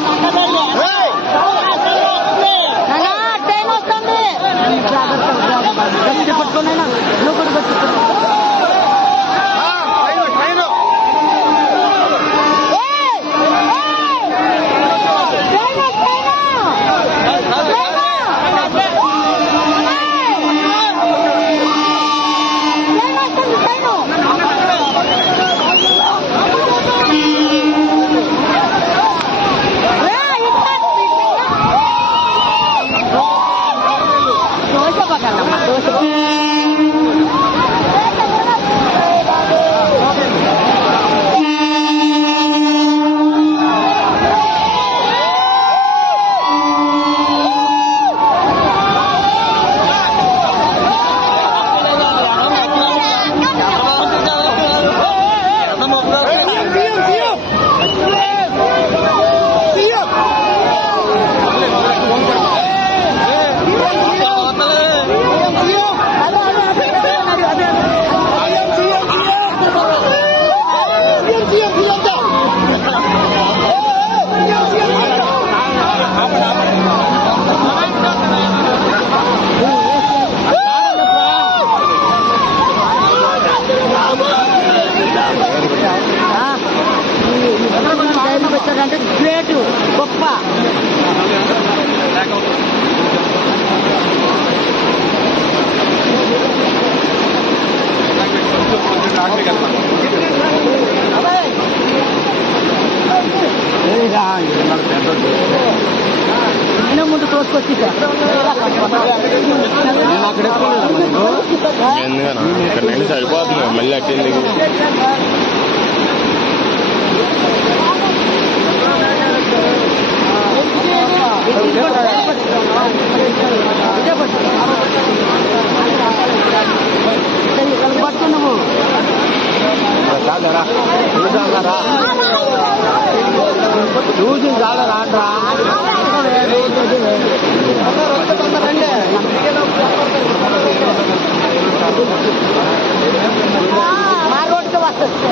慢慢走 నేను ముందు తోసుకొచ్చి సరిపోతుంది మళ్ళీ అట్టేందుకు మా రోడ్డుకి వస్తుంది.